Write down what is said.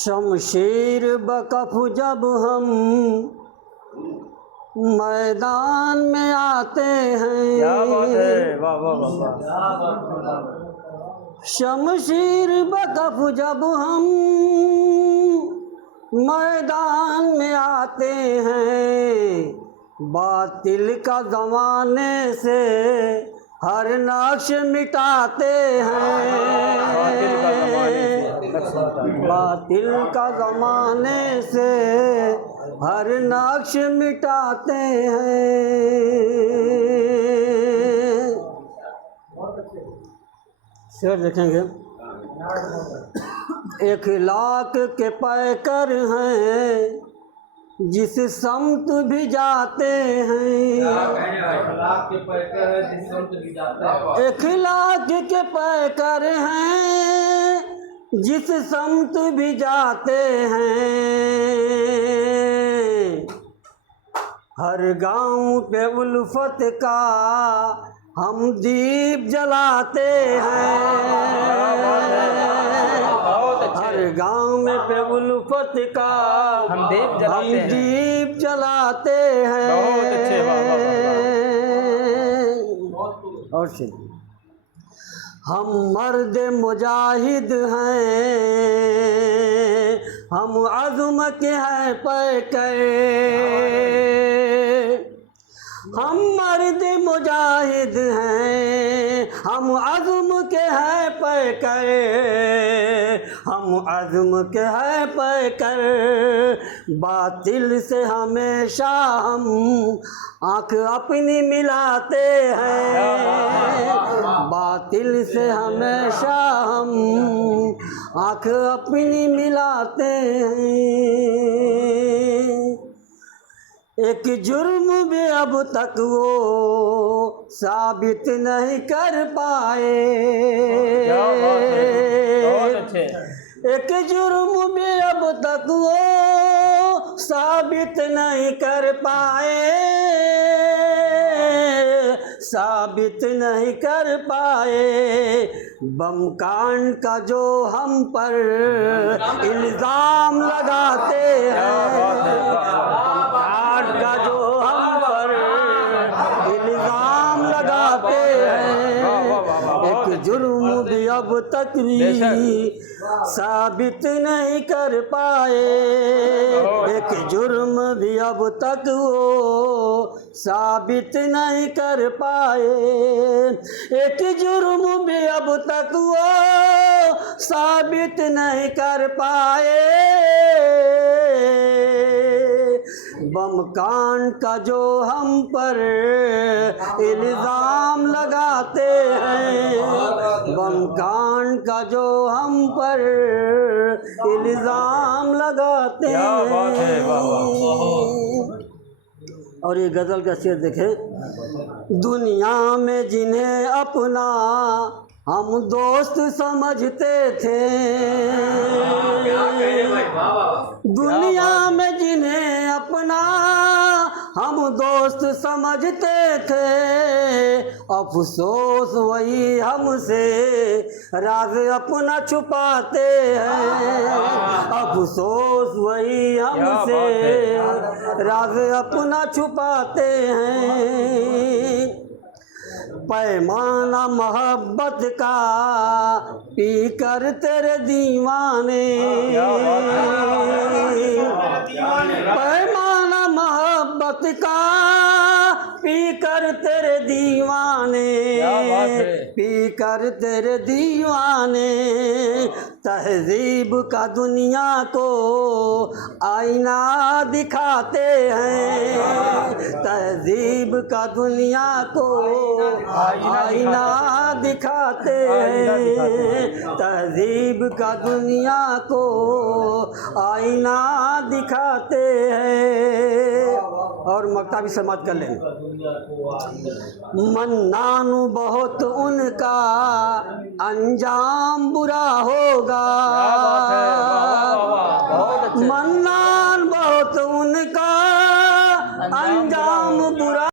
शमशीर बकफ जब हम मैदान में आते हैं। क्या बात है, वाह वाह वाह वाह। शमशीर बकफ जब हम मैदान में आते हैं, बातिल का ज़माने से हर नक्श मिटाते हैं। बातिल का ज़माने से हर नक्श मिटाते हैं। शेर देखेंगे। इखलाक के पैकर हैं जिस समत भी जाते हैं। इखलाक के पैकर हैं जिस समत भी जाते हैं। इखलाक के पैकर हैं जिस समत भी जाते हैं। हर गांव पे उल्फत का हम दीप जलाते हैं। हर गांव में पे उल्फत का हम दीप जलाते हैं। बहुत अच्छे, और चलिए, हम मर्द मुजाहिद हैं, हम अज़्म के हैं पैकर। हम मर्द मुजाहिद हैं, हम अज़्म के हैं पैकर। हम अज़्म के हैं पैकर। बातिल से हमेशा हम आँख अपनी मिलाते हैं। बातिल से हमेशा हम आँख अपनी मिलाते हैं। एक जुर्म भी अब तक वो साबित नहीं कर पाए। एक जुर्म भी अब तक वो साबित नहीं कर पाए। साबित नहीं कर पाए। बम कांड का जो हम पर इल्ज़ाम लगाते हैं, का जो हम पर इल्ज़ाम लगाते हैं। एक जुर्म भी अब तक भी साबित नहीं कर पाए। एक जुर्म भी अब तक वो साबित नहीं कर पाए। एक जुर्म भी अब तक वो साबित नहीं कर पाए। बम कांड का जो हम पर इल्ज़ाम लगाते हैं। बम कांड का जो हम पर इल्ज़ाम लगाते हैं। और ये गज़ल का शेर देखें। दुनिया में जिन्हें अपना हम दोस्त समझते थे, दुनिया में जिन्हें अपना हम दोस्त समझते थे, अफसोस वही हमसे राज अपना छुपाते हैं। अफसोस वही हमसे राज अपना छुपाते हैं। पैमाना मोहब्बत का पी कर तेरे दीवाने। पैमाना मोहब्बत का पी कर तेरे दीवाने। पी कर तेरे दीवाने। तहजीब का दुनिया को आईना दिखाते हैं। तहजीब का दुनिया को आईना दिखाते हैं। तहजीब का दुनिया को आईना दिखाते हैं। और मक्ता भी समाप्त कर लेंगे। मन्नानु बहुत उनका अंजाम बुरा होगा।